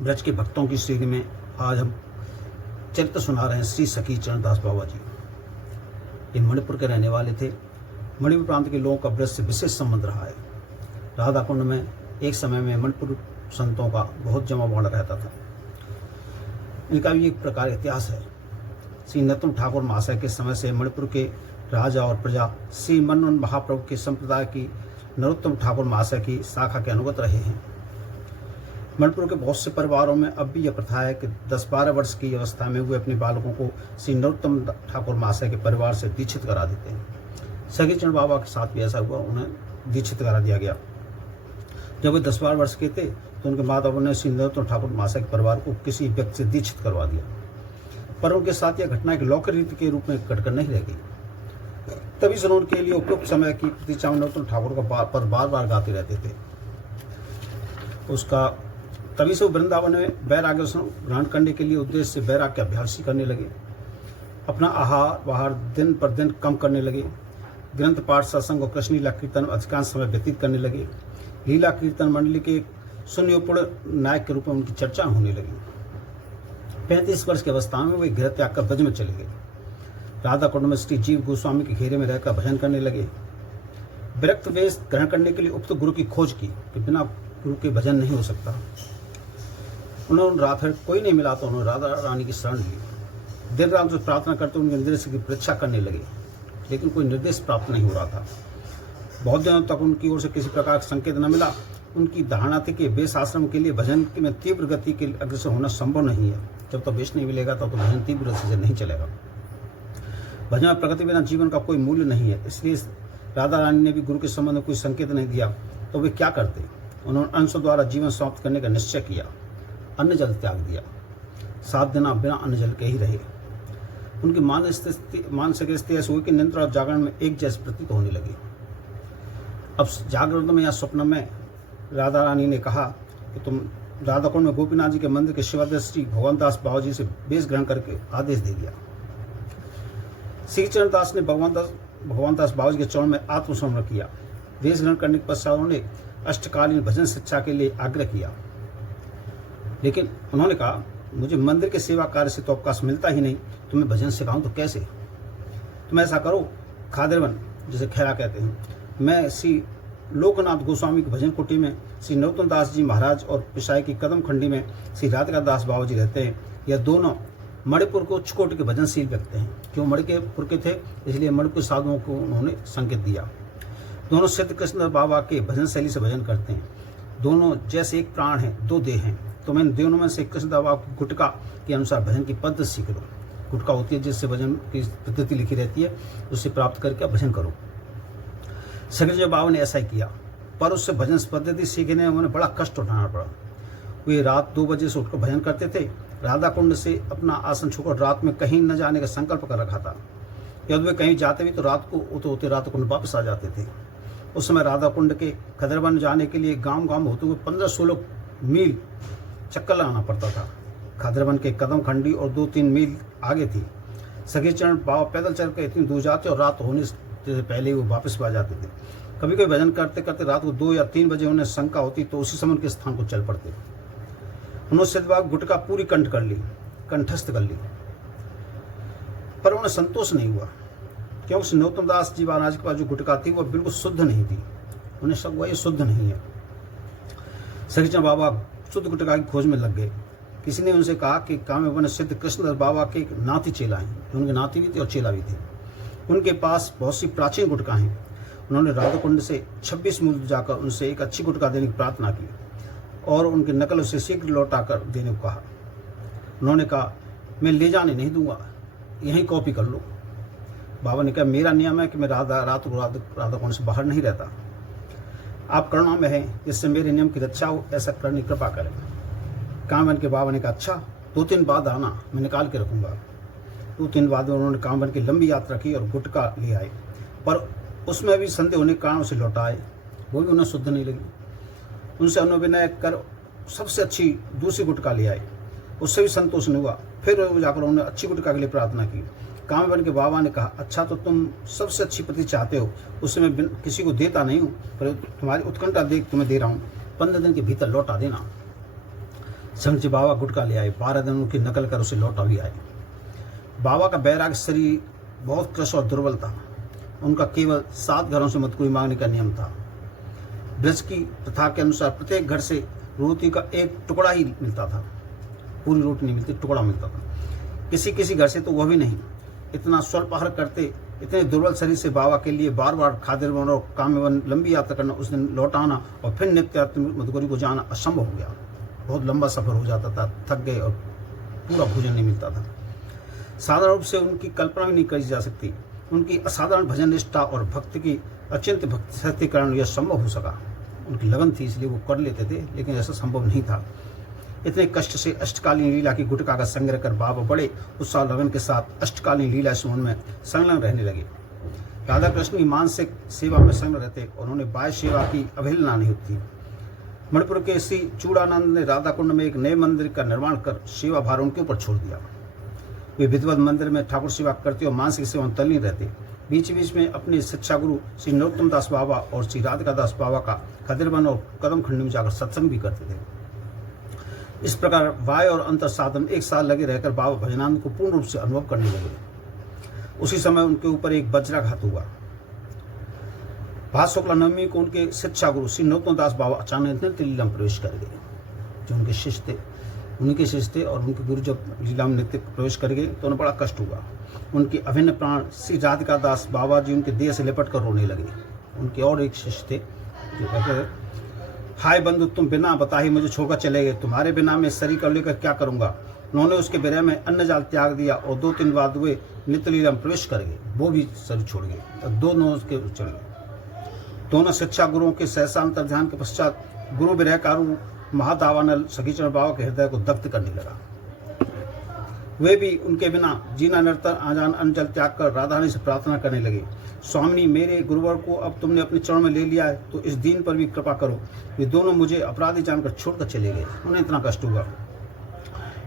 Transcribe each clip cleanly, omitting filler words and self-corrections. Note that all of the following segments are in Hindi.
ब्रज के भक्तों की श्रेणी में आज हम चरित्र सुना रहे हैं श्री सखी चरण दास बाबा जी। ये मणिपुर के रहने वाले थे। मणिपुर प्रांत के लोगों का ब्रज से विशेष संबंध रहा है। राधा कुंड में एक समय में मणिपुर संतों का बहुत जमावड़ा रहता था। इनका भी एक प्रकार इतिहास है। श्री नरोत्तम ठाकुर महाशय के समय से मणिपुर के राजा और प्रजा श्री मनमोहन महाप्रभु के संप्रदाय की नरोत्तम ठाकुर महाशय की शाखा के अनुगत रहे हैं। मणिपुर के बहुत से परिवारों में अब भी यह प्रथा है कि 10-12 वर्ष की अवस्था में वे अपने बालकों को श्री नरोत्तम ठाकुर महाशय के परिवार से दीक्षित करा देते हैं। सखी चरण बाबा के साथ भी ऐसा हुआ, उन्हें दीक्षित करा दिया गया। जब वे 10-12 वर्ष के थे तो उनके माता ने श्री नरोत्तम ठाकुर महाशय के परिवार को किसी व्यक्ति से दीक्षित करवा दिया, पर उनके साथ यह घटना एक लौकिक रीति के रूप में कटकर नहीं रह गई। तभी से उनके लिए उपयुक्त समय की प्रतीक्षा में नरोत्तम ठाकुर का पर बार बार गाते रहते थे। तभी से वो वृंदावन में वैराग्य ग्रहण करने के लिए उद्देश्य से वैराग्य का अभ्यास ही करने लगे। अपना आहार दिन पर दिन कम करने लगे। ग्रंथ पाठ, सत्संग और कृष्ण लीला कीर्तन में अधिकांश समय व्यतीत करने लगे। लीला कीर्तन मंडली के सुन्योपूर्ण नायक के रूप में उनकी चर्चा होने लगी। 35 वर्ष की अवस्था में वे गृह त्याग कर ब्रज में चले गए। राधा कुंड में श्री जीव गोस्वामी के घेरे में रहकर भजन करने लगे। विरक्त वेश ग्रहण करने के लिए उपयुक्त गुरु की खोज की कि बिना गुरु के भजन नहीं हो सकता। उन्होंने रात भर कोई नहीं मिला तो उन्होंने राधा रानी की शरण ली। देर रात से प्रार्थना करते उनके निर्देश की परीक्षा करने लगे, लेकिन कोई निर्देश प्राप्त नहीं हो रहा था। बहुत दिनों तक उनकी ओर से किसी प्रकार का संकेत न मिला। उनकी धारणा थी कि वेश आश्रम के लिए भजन में तीव्र गति के अग्रसर होना संभव नहीं है। जब तक वेश नहीं मिलेगा तब तो भजन तीव्र गति से नहीं चलेगा। भजन में प्रगति बिना जीवन का कोई मूल्य नहीं है। इसलिए राधा रानी ने भी गुरु के संबंध में कोई संकेत नहीं दिया तो वे क्या करते। उन्होंने अंश द्वारा जीवन समाप्त करने का निश्चय किया। अन्न जल त्याग दिया। 7 दिन बिना अन्न जल के ही रहे। उनकी मानसिक स्थिति ऐसी हुई कि निद्रा और जागरण में एक जैसे प्रतीत होने लगी। अब जागरण में या स्वप्न में राधा रानी ने कहा कि तुम राधा कुंड में गोपीनाथ जी के मंदिर के शिवादृष्टि भगवान दास बाबा जी से वेश ग्रहण करके आदेश दे दिया। श्री चरण दास ने भगवान दास बाबा जी के चरण में आत्मसमर्पण किया। वेश ग्रहण करने के पश्चात उन्होंने अष्टकालीन भजन शिक्षा के लिए आग्रह किया, लेकिन उन्होंने कहा मुझे मंदिर के सेवा कार्य से तो अवकाश मिलता ही नहीं, तुम्हें भजन सिखाऊं तो कैसे। तुम ऐसा करो, खादरवन जिसे खैरा कहते हैं, मैं श्री लोकनाथ गोस्वामी की भजन कुटी में श्री नरोत्तम दास जी महाराज और पिसाई की कदम खंडी में श्री राधिका दास बाबा जी रहते हैं। यह दोनों मणिपुर को उच्च कोटि के भजनशील व्यक्ति हैं। क्यों मणिपुर के थे, इसलिए मणिपुर साधुओं को उन्होंने संकेत दिया। दोनों सिद्ध कृष्ण बाबा के भजन शैली से भजन करते हैं। दोनों जैसे एक प्राण है, 2 देह हैं। तो मैं दोनों में से कृष्ण बाबा की गुटका के अनुसार भजन की पद्धति सीख लो। गुटका होती है जिससे भजन की पद्धति लिखी रहती है, उससे प्राप्त करके भजन करो। सखी बाबा ने ऐसा ही किया, पर उससे भजन पद्धति सीखने में उन्हें बड़ा कष्ट उठाना पड़ा। वे रात 2 बजे से उठकर भजन करते थे। राधा कुंड से अपना आसन छोड़कर रात में कहीं न जाने का संकल्प कर रखा था। यदि वे कहीं जाते भी तो रात को होते राधा कुंड वापस आ जाते थे। उस समय राधा कुंड के खदरवन जाने के लिए गांव होते हुए 15-16 मील चक्कर लगाना पड़ता था। खादरवन के कदम खंडी और 2-3 मील आगे थी। सखी चरण बाबा पैदल चलकर इतनी दूर जाते और रात होने से पहले वो वापस आ जाते थे। कभी कभी भजन करते करते रात को 2 या 3 बजे उन्हें शंका होती तो उसी समय के स्थान को चल पड़ते। उन्होंने सिद्धबाग गुटका पूरी कंठस्थ कर ली, पर उन्हें संतोष नहीं हुआ, क्योंकि नरोत्तम दास जी महाराज के पास जो गुटका थी वह बिल्कुल शुद्ध नहीं थी। उन्हें शक हुआ ये शुद्ध नहीं है। सखी चरण बाबा शुद्ध गुटका की खोज में लग गए। किसी ने उनसे कहा कि कामे वन सिद्ध कृष्णदास बाबा के नाती चेला हैं। उनके नाती भी थे और चेला भी थे। उनके पास बहुत सी प्राचीन गुटका हैं। उन्होंने राधा कुंड से 26 मील जाकर उनसे एक अच्छी गुटका देने की प्रार्थना की और उनकी नकल उसे शीघ्र लौटा कर देने को कहा। उन्होंने कहा मैं ले जाने नहीं दूंगा, यहीं कॉपी कर लो। बाबा ने कहा मेरा नियम है कि मैं राधा कुंड से बाहर नहीं रहता। आप करुणा में हैं, जिससे मेरे नियम की रक्षा हो, ऐसा करने की कृपा करें। कामवन के बाबा ने कहा अच्छा, 2-3 बाद आना, मैं निकाल के रखूंगा। 2-3 बाद उन्होंने कामवन की लंबी यात्रा की और गुटका ले आए, पर उसमें भी संदेह होने के कारण उसे लौटाए। वो भी उन्हें शुद्ध नहीं लगी। उनसे अनुविनय कर सबसे अच्छी दूसरी गुटका ले आए, उससे भी संतोष नहीं हुआ। फिर जाकर उन्होंने अच्छी गुटका के लिए प्रार्थना की। कामवन के बाबा ने कहा अच्छा, तो तुम सबसे अच्छी पति चाहते हो, उससे मैं किसी को देता नहीं हूँ, पर तुम्हारी उत्कंठा देख तुम्हें दे रहा हूँ। 15 दिन के भीतर लौटा देना। संगजी बाबा गुटखा ले आए, 12 दिन उनकी नकल कर उसे लौटा भी आए। बाबा का बैराग शरीर बहुत क्रश और दुर्बल था। उनका केवल 7 घरों से मदकुरी मांगने का नियम था। ब्रज की प्रथा के अनुसार प्रत्येक घर से रोटी का एक टुकड़ा ही मिलता था, पूरी रोटी नहीं मिलती, टुकड़ा मिलता था। किसी किसी घर से तो वह भी नहीं। इतना स्वल्पाहार करते, इतने दुर्बल शरीर से बाबा के लिए बार बार खाद्य बनाना और काम में लंबी यात्रा करना, उस दिन लौटाना और फिर नित्य मदकुरी को जाना असंभव हो गया। बहुत लंबा सफर हो जाता था, थक गए और पूरा भोजन नहीं मिलता था। साधारण रूप से उनकी कल्पना भी नहीं करी जा सकती। उनकी असाधारण भजन निष्ठा और भक्ति की अत्यंत भक्ति शक्ति के कारण यह संभव हो सका। उनकी लगन थी इसलिए वो कर लेते थे, लेकिन ऐसा संभव नहीं था। इतने कष्ट से अष्टकालीन लीला की गुटखा का संग्रह कर बाबा बड़े उत्साह लगन के साथ अष्टकालीन लीला सुमन में संलग्न रहने लगे। राधा कृष्ण की मानसिक सेवा में संलग्न रहते और उन्होंने बाह्य सेवा की अवहेलना नहीं होती। मणिपुर के श्री चूड़ानंद ने राधा कुंड में एक नए मंदिर का निर्माण कर सेवा भार उनके ऊपर छोड़ दिया। वे विधिवत मंदिर में ठाकुर सेवा करते और मानसिक सेवा में तल्लीन रहते। बीच बीच में अपने शिक्षा गुरु श्री नरोत्तम दास बाबा और श्री राधिका दास बाबा का खदिरबन और कदम खंड में जाकर सत्संग भी करते थे। इस प्रकार वाय और अंतर साधन एक साल लगे रहकर बाबा भजनानंद को पूर्ण रूप से अनुभव करने लगे। उसी समय उनके ऊपर एक वज्राघात हुआ। भाद शुक्ला नवमी को उनके शिक्षा गुरु श्री नरोत्तम दास बाबा अचानक नित्य लीला में प्रवेश कर गए। जो उनके शिष्य थे, उनके शिष्य थे और उनके गुरु जब लीला में नित्य प्रवेश कर गए तो उन्हें बड़ा कष्ट हुआ। उनके अभिन्न प्राण श्री राधिका दास बाबा जी उनके देह से लिपट कर रोने लगे। उनके और एक शिष्य थे जो कहते, हाय बंधु, तुम बिना बताए मुझे छोड़कर चले गए, तुम्हारे बिना मैं शरीर को लेकर क्या करूंगा। उन्होंने उसके विरह में अन्न जाल त्याग दिया और 2-3 बाद हुए नित्य लीला में प्रवेश कर गए। वो भी शरीर छोड़ गए और दोनों उसके चढ़ गए। दोनों शिक्षा गुरुओं के सहसांतर ध्यान के पश्चात गुरु विरहकारु महादावानल सखीचरण बाबा के हृदय को दग्ध करने लगा। वे भी उनके बिना जीना निरंतर आजान अन्न जल त्याग कर राधारानी से प्रार्थना करने लगे, स्वामिनी, मेरे गुरुवर को अब तुमने अपने चरण में ले लिया है तो इस दीन पर भी कृपा करो। वे दोनों मुझे अपराधी जानकर छोड़कर चले गए। उन्हें इतना कष्ट हुआ,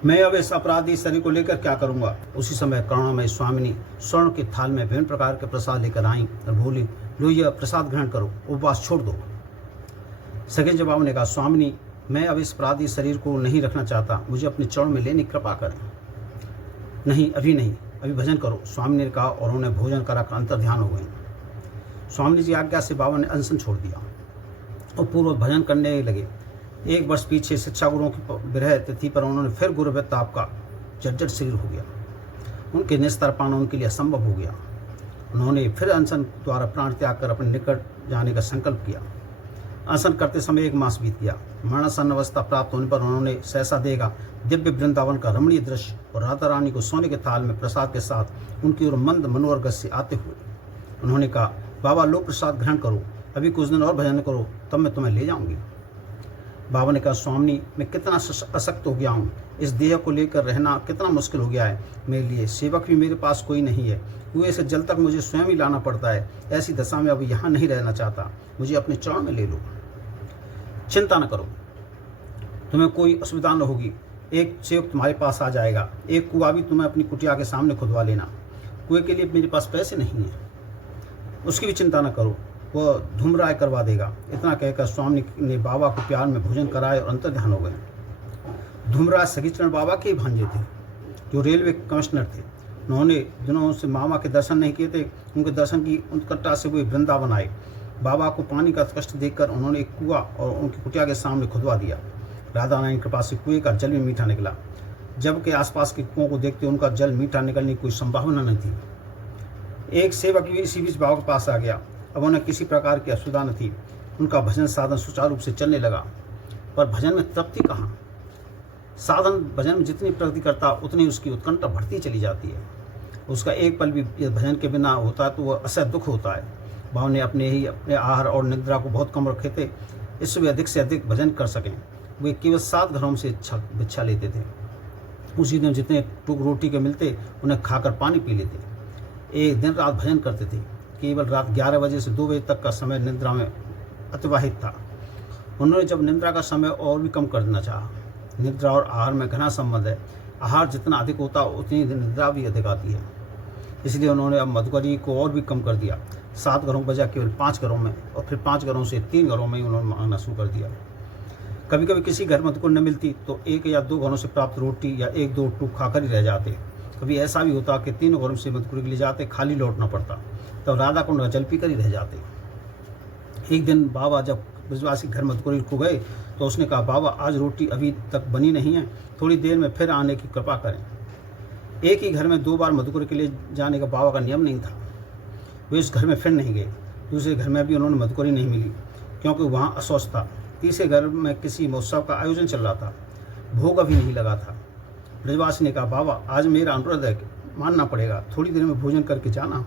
मैं अब इस अपराधी शरीर को लेकर क्या करूंगा। उसी समय करुणामय स्वामिनी स्वर्ण के थाल में विभिन्न प्रकार के प्रसाद लेकर आई और बोली, लो यह प्रसाद ग्रहण करो, उपवास छोड़ दो। सगे जवाब ने कहा, स्वामिनी, मैं अब इस अपराधी शरीर को नहीं रखना चाहता, मुझे अपने चरण में लेने कृपा करें। नहीं, अभी नहीं, अभी भजन करो, स्वामी ने कहा और उन्हें भोजन कराकर अंतर ध्यान हो गए। स्वामी जी आज्ञा से बाबा ने अनशन छोड़ दिया और पूर्व भजन करने लगे। 1 वर्ष पीछे शिक्षा गुरुओं की विरह तिथि पर उन्होंने फिर गुरुवृत्ताप का जर्जर शरीर हो गया। उनके निस्तर पाना उनके लिए असंभव हो गया। उन्होंने फिर अनशन द्वारा प्राण त्याग कर अपने निकट जाने का संकल्प किया। अनशन करते समय 1 मास बीत गया। मरणासन अवस्था प्राप्त होने पर उन्होंने सहसा देगा दिव्य वृंदावन का रमणीय दृश्य और राधा रानी को सोने के थाल में प्रसाद के साथ उनकी ओर मंद मनोहर गति से आते हुए उन्होंने कहा, बाबा लो प्रसाद ग्रहण करो, अभी कुछ दिन और भजन करो, तब मैं तुम्हें ले जाऊंगी। बाबा ने कहा, स्वामी, मैं कितना अशक्त हो गया हूँ, इस देह को लेकर रहना कितना मुश्किल हो गया है मेरे लिए। सेवक भी मेरे पास कोई नहीं है, कुएं से जल तक मुझे स्वयं ही लाना पड़ता है। ऐसी दशा में अब यहाँ नहीं रहना चाहता, मुझे अपने चरण में ले लो। चिंता न करो, तुम्हें कोई असुविधा न होगी। एक सेवक तुम्हारे पास आ जाएगा, एक कुआं भी तुम्हें अपनी कुटिया के सामने खुदवा लेना। कुएं के लिए मेरे पास पैसे नहीं है, उसकी भी चिंता न करो, वह धूम्राय करवा देगा। इतना कहकर स्वामी ने बाबा को प्यार में भोजन कराए और अंतर ध्यान हो गए। धूम्राय सखीचरण बाबा के ही भांजे थे, जो रेलवे कमिश्नर थे। उन्होंने दिनों से मामा के दर्शन नहीं किए थे। उनके दर्शन की उत्कंठा से वे वृंदावन आए। बाबा को पानी का कष्ट देखकर उन्होंने एक कुआं और उनकी कुटिया के सामने खुदवा दिया। राधा रानी के पास से कुएं का जल भी मीठा निकला, जबकि आसपास के कुओं को देखते उनका जल मीठा निकलने की कोई संभावना नहीं थी। एक सेवक भी इसी बीच बाबा के पास आ गया। अब उन्हें किसी प्रकार की असुविधा न थी। उनका भजन साधन सुचारू रूप से चलने लगा, पर भजन में तृप्ति कहाँ। साधन भजन में जितनी प्रगति करता उतनी उसकी उत्कंठा बढ़ती चली जाती है। उसका एक पल भी भजन के बिना होता तो वह असह्य दुख होता है। बाबा ने अपने आहार और निद्रा को बहुत कम रखे थे, इससे वे अधिक से अधिक भजन कर सकें। वे केवल 7 घरों से भिक्षा लेते थे। उसी दिन जितने टुक रोटी के मिलते उन्हें खाकर पानी पी लेते। एक दिन रात भजन करते थे। केवल रात 11 बजे से 2 बजे तक का समय निद्रा में अतिवाहित था। उन्होंने जब निद्रा का समय और भी कम कर देना चाहा। निद्रा और आहार में घना संबंध है। आहार जितना अधिक होता उतनी निद्रा भी अधिक आती है। इसलिए उन्होंने अब मधुकरी को और भी कम कर दिया। 7 घरों के बजाय केवल 5 घरों में और फिर 5 घरों से 3 घरों में ही उन्होंने मांगना शुरू कर दिया। कभी कभी किसी घर मधुकर न मिलती तो 1 या 2 घरों से प्राप्त रोटी या 1-2 टूक खाकर ही रह जाते। कभी ऐसा भी होता कि 3 घरों से मधुकर के लिए जाते, खाली लौटना पड़ता। तब राधा कुंड का जल पीकर ही रह जाते। एक दिन बाबा जब ब्रजवासी घर मधुकर को गए तो उसने कहा, बाबा आज रोटी अभी तक बनी नहीं है, थोड़ी देर में फिर आने की कृपा करें। एक ही घर में 2 बार मधुकर के लिए जाने का बाबा का नियम नहीं था। वे इस घर में फिर नहीं गए। दूसरे घर में भी उन्होंने मधुकरी नहीं मिली क्योंकि वहाँ अशौच था। तीसरे घर में किसी महोत्सव का आयोजन चल रहा था, भोग अभी नहीं लगा था। ब्रजवासी ने कहा, बाबा आज मेरा अनुरोध है, मानना पड़ेगा, थोड़ी देर में भोजन करके जाना।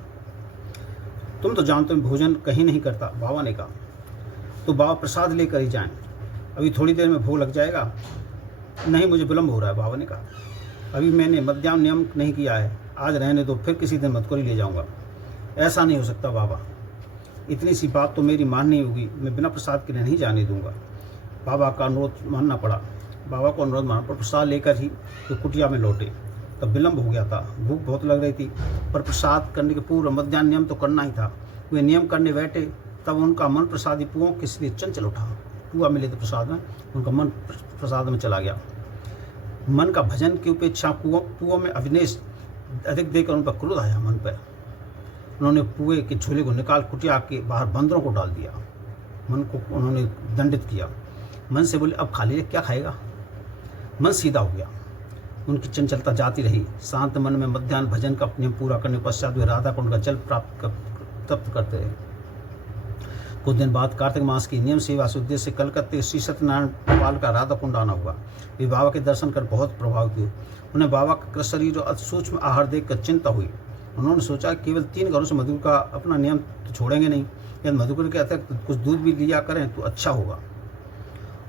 तुम तो जानते हो भोजन कहीं नहीं करता, बाबा ने कहा। तो बाबा प्रसाद लेकर ही जाएं, अभी थोड़ी देर में भोग लग जाएगा। नहीं, मुझे विलम्ब हो रहा है, बाबा ने कहा। अभी मैंने मध्याह्न नियम नहीं किया है, आज रहने दो, फिर किसी दिन मधुकरी ले जाऊंगा। ऐसा नहीं हो सकता बाबा, इतनी सी बात तो मेरी माननी होगी, मैं बिना प्रसाद के नहीं जाने दूंगा। बाबा का अनुरोध मानना पड़ा। बाबा को अनुरोध मानना पर प्रसाद लेकर ही तो कुटिया में लौटे। तब विलम्ब हो गया था, भूख बहुत लग रही थी, पर प्रसाद करने के पूर्व मध्याह्न नियम तो करना ही था। वे नियम करने बैठे तब उनका मन प्रसादी पुओं के लिए चंचल उठा। पुआ मिले थे प्रसाद में, उनका मन प्रसाद में चला गया। मन का भजन की उपेक्षा पुओं में अभिनेश अधिक देकर उन पर क्रोध आया। मन पर उन्होंने पुए के झोले को निकाल कुटिया के बाहर बंदरों को डाल दिया। मन को उन्होंने दंडित किया। मन से बोले, अब खा लीजिए, क्या खाएगा। मन सीधा हो गया। उनकी चंचलता जाती रही। शांत मन में मध्याह्न भजन का नियम पूरा करने पश्चात वे राधा कुंड का जल तप्त करते रहे। कुछ दिन बाद कार्तिक मास की नियम सेवा से उद्देश्य से कलकत्ते श्री सत्यनारायण पाल का राधा कुंड आना हुआ। वे बाबा के दर्शन कर बहुत प्रभावित हुए। उन्हें बाबा का शरीर और अति सूक्ष्म आहार देखकर चिंता हुई। उन्होंने सोचा केवल 3 घरों से मधुकर का अपना नियम तो छोड़ेंगे नहीं, यदि मधुकर के अतिरिक्त कुछ दूध भी लिया करें तो अच्छा होगा।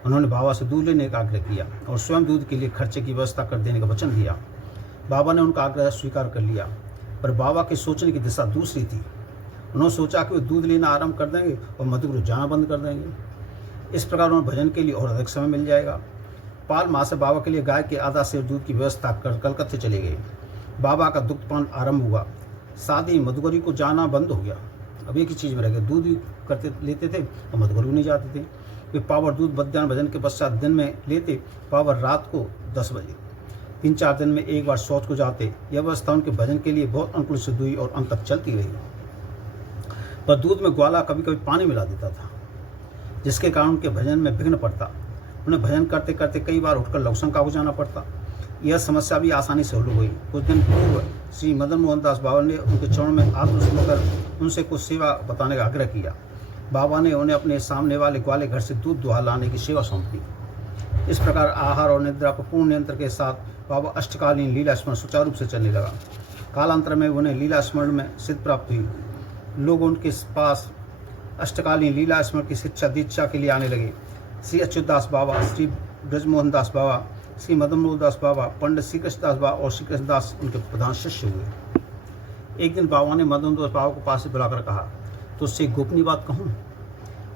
उन्होंने बाबा से दूध लेने का आग्रह किया और स्वयं दूध के लिए खर्चे की व्यवस्था कर देने का वचन दिया। बाबा ने उनका आग्रह स्वीकार कर लिया, पर बाबा के सोचने की दिशा दूसरी थी। उन्होंने सोचा कि वे दूध लेना आरंभ कर देंगे और मधुकर जाना बंद कर देंगे। इस प्रकार उन्हें भजन के लिए और अधिक समय मिल जाएगा। पाल माँ से बाबा के लिए गाय के आधा सेर दूध की व्यवस्था कर कलकत्ते चले गए। बाबा का दुग्धपान आरंभ हुआ। साथ ही मधुकरी को जाना बंद हो गया। अब एक ही चीज़ में रह गए, दूध भी करते लेते थे और मधुकरी नहीं जाते थे। वे पावर दूध मध्याह्न भजन के पश्चात दिन में लेते, पावर रात को 10 बजे। 3-4 दिन में एक बार शौच को जाते। यह अवस्था उनके भजन के लिए बहुत अनुकूल सिद्ध हुई और अंत तक चलती रही। पर दूध में ग्वाला कभी कभी पानी मिला देता था, जिसके कारण उनके भजन में विघ्न पड़ता। उन्हें भजन करते करते कई बार उठकर लवशंका हो जाना पड़ता। यह समस्या भी आसानी से हल हो गई। कुछ दिन पूर्व श्री मदन मोहन दास बाबा ने उनके चरणों में आत्मसमर्पण कर उनसे कुछ सेवा बताने का आग्रह किया। बाबा ने उन्हें अपने सामने वाले ग्वाले घर से दूध दुहा लाने की सेवा सौंप दी। इस प्रकार आहार और निद्रा पर पूर्ण नियंत्रण के साथ बाबा अष्टकालीन लीला स्मरण सुचारू रूप से चलने लगा। कालांतर में उन्हें लीला स्मरण में सिद्ध प्राप्त हुई। लोग उनके पास अष्टकालीन लीला स्मरण की शिक्षा दीक्षा के लिए आने लगे। श्री अच्युतदास बाबा, श्री ब्रजमोहन दास बाबा, श्री मदन मोहन दास बाबा, पंडित श्री कृष्णदास बाबा और श्री कृष्णदास उनके प्रधान शिष्य हुए। एक दिन बाबा ने मदन मोहन दास बाबा को पास से बुलाकर कहा, तो उससे गोपनीय बात कहूँ,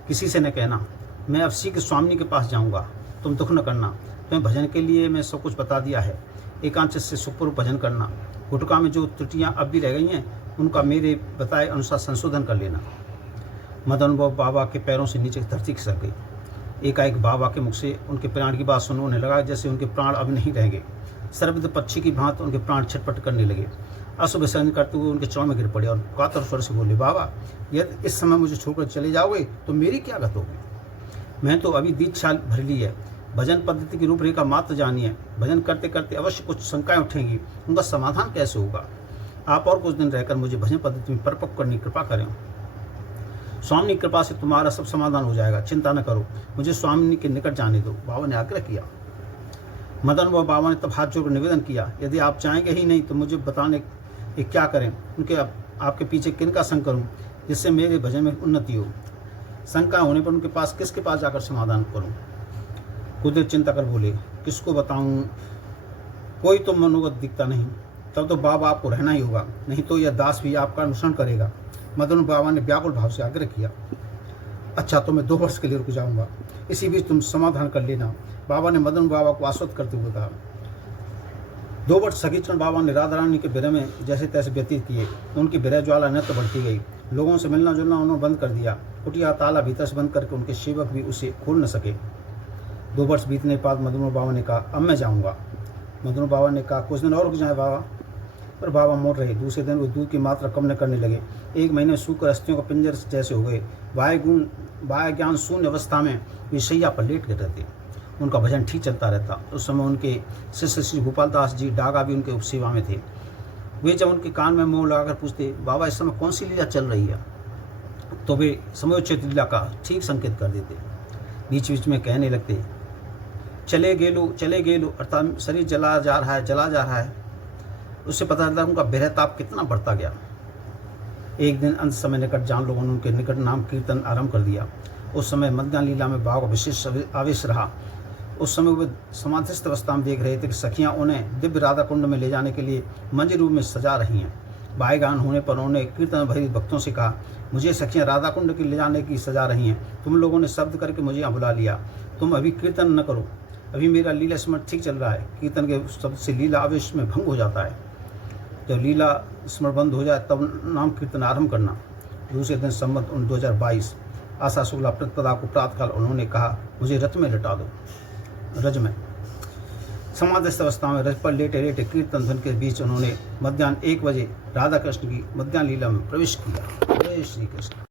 किसी से न कहना। मैं अब शीघ्र स्वामी के पास जाऊँगा, तुम दुख न करना। तुम्हें भजन के लिए मैं सब कुछ बता दिया है। एकांत से सुखपूर्वक भजन करना। गुटका में जो त्रुटियाँ अब भी रह गई हैं उनका मेरे बताए अनुसार संशोधन कर लेना। मदन बाबा के पैरों से नीचे धरती खिसक गई। एकाएक बाबा के मुख से उनके प्राण की बात सुनने लगा जैसे उनके प्राण अब नहीं रहेंगे। सर्वविद पक्षी की भांति उनके प्राण छटपट करने लगे। अशुभ विसर्जन करते हुए उनके चरण में गिर पड़े और कातर स्वर से बोले, बाबा यदि इस समय मुझे छोड़कर चले जाओगे तो मेरी क्या गत होगी। मैं तो अभी दीक्षा भर ली है। भजन पद्धति की रूपरेखा मात्र जानिए। भजन करते करते अवश्य कुछ शंकाएं उठेंगी, उनका समाधान कैसे होगा। आप और कुछ दिन रहकर मुझे भजन पद्धति में परिपक्व करने की कृपा करें। स्वामी की कृपा से तुम्हारा सब समाधान हो जाएगा, चिंता न करो। मुझे स्वामी के निकट जाने दो, बाबा ने आग्रह किया। मदन व बाबा ने तब हाथ जोड़कर निवेदन किया, यदि आप चाहेंगे ही नहीं तो मुझे बताने कि क्या करें। उनके आपके पीछे किनका संग करूं जिससे मेरे भजन में उन्नति हो। शंका होने पर उनके पास किसके पास जाकर समाधान करूं। कुछ देर चिंता कर बोले, किसको बताऊं, कोई तो मनोगत दिखता नहीं। तब तो बाबा आपको रहना ही होगा, नहीं तो यह दास भी आपका अनुसरण करेगा। मदन बाबा ने व्याकुल भाव से आग्रह किया। अच्छा, तो मैं 2 वर्ष के लिए रुक जाऊंगा, इसी बीच तुम समाधान कर लेना, बाबा ने मदन बाबा को आश्वस्त करते हुए कहा। 2 वर्ष सखीचरण बाबा ने राधा रानी के विरह में जैसे तैसे व्यतीत किए। उनकी विरह ज्वाला नित्य बढ़ती गई। लोगों से मिलना जुलना उन्होंने बंद कर दिया। कुटिया ताला भीतर से बंद करके उनके सेवक भी उसे खोल न सके। 2 वर्ष बीतने के बाद मदनमोहन बाबा ने कहा, अब मैं जाऊँगा। मदनमोहन बाबा ने कहा, कुछ दिन और रुक जाए बाबा। पर बाबा मोड़ रहे। दूसरे दिन वो दूध की मात्रा कम न करने लगे। 1 महीने सूखकर अस्थियों का पिंजर जैसे हो गए। बाह्य ज्ञान शून्य अवस्था में वे शैया पर लेट गए रहते। उनका भजन ठीक चलता रहता। उस समय उनके शिष्य श्री गोपाल दास जी डागा भी उनके उपसेवा में थे। वे जब उनके कान में मुँह लगाकर पूछते, बाबा इस समय कौन सी लीला चल रही है, तो वे समयोचित लीला का ठीक संकेत कर देते। बीच बीच में कहने लगते, चले गेलो, अर्थात शरीर जला जा रहा है। उससे पता चलता उनका विरहताप कितना बढ़ता गया। एक दिन अंत समय निकट जान लोगों ने उनके निकट नाम कीर्तन आरंभ कर दिया। उस समय मध्यान्ह लीला में बाबा का विशेष आवेश रहा। उस समय वे समाधिस्थ अवस्था में देख रहे थे कि सखियां उन्हें दिव्य राधा कुंड में ले जाने के लिए मंजिल रूप में सजा रही हैं। बाह्यगान होने पर उन्होंने कीर्तन भरी भक्तों से कहा, मुझे सखियां राधा कुंड के ले जाने की सजा रही हैं। तुम लोगों ने शब्द करके मुझे यहाँ बुला लिया। तुम अभी कीर्तन न करो, अभी मेरा लीला स्मरण ठीक चल रहा है। कीर्तन के शब्द से लीला आवेश में भंग हो जाता है। जब लीला स्मरण बंद हो जाए तब नाम कीर्तन आरंभ करना। दूसरे दिन संवत 2022 आशा शुक्ला प्रतिपदा को प्रातःकाल उन्होंने कहा, मुझे रथ में लटा दो। रज में समाधिस्थ अवस्था में रज पर लेटे लेटे कीर्तन ध्वनि के बीच उन्होंने मध्याह्न 1 बजे राधा कृष्ण की मध्याह्न लीला में प्रवेश किया। जय श्री कृष्ण।